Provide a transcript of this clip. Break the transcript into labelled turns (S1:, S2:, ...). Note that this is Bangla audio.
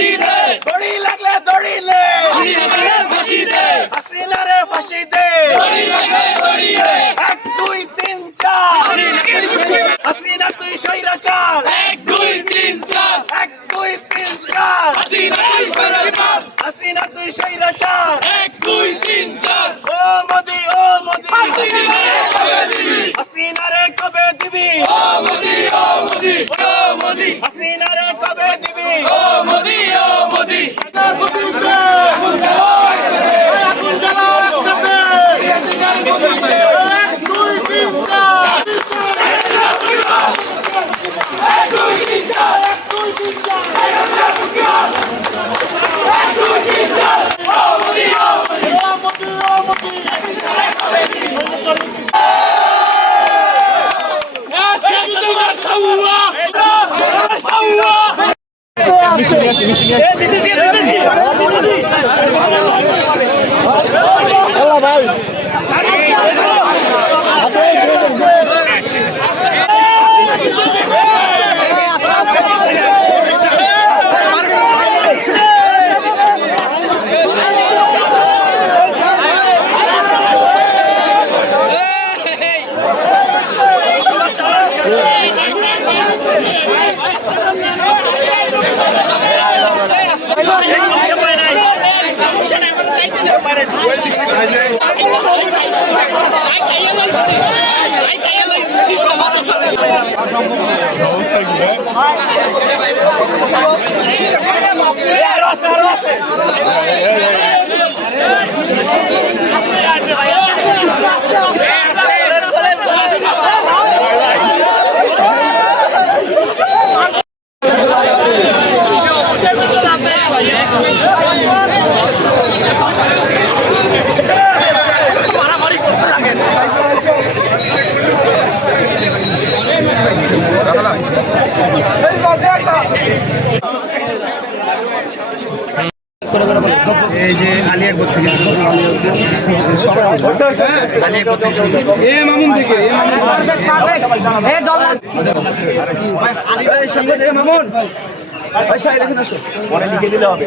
S1: ফাঁসি চাই
S2: শরিয়া সালার ফাঁসি চাই
S1: ফাঁসি ফাঁসি ফাঁসি চাই
S2: শরিয়া সালার ফাঁসি চাই
S1: ফাঁসি দে
S2: দড়ি লাগলে দড়ি নে। গলি
S3: হাসিনা
S2: মোদি হাসিনা রে মোদি দড়ি
S3: লাগলে দড়ি
S2: নে।
S3: এক দুই তিন চার।
S2: হাসিনা তুই
S3: স্বৈরাচার।
S2: এক দুই তিন চার।
S3: এক দুই তিন চার।
S2: হাসিনা তুই সরাইবার
S3: হাসিনা তুই স্বৈরাচার।
S2: এক দুই তিন চার।
S3: ও মোদি ও মোদি।
S2: হাসিনা রে কবে দিবি
S3: হাসিনা রে কবে দিবি
S2: ও মোদি ও মোদি ও মোদি
S3: হাসিনা রে কবে দিবি
S2: ও মোদি ও মোদি
S3: আরও আছে আরও আছে
S4: এই যে আলিয়াপুর থেকে আলিয়াপুর থেকে
S3: এ মামুন থেকে এ মামুন এই সঙ্গে এ মামুন। ভাই সাইড এখানে আসো। পরে লিখে দিলে হবে।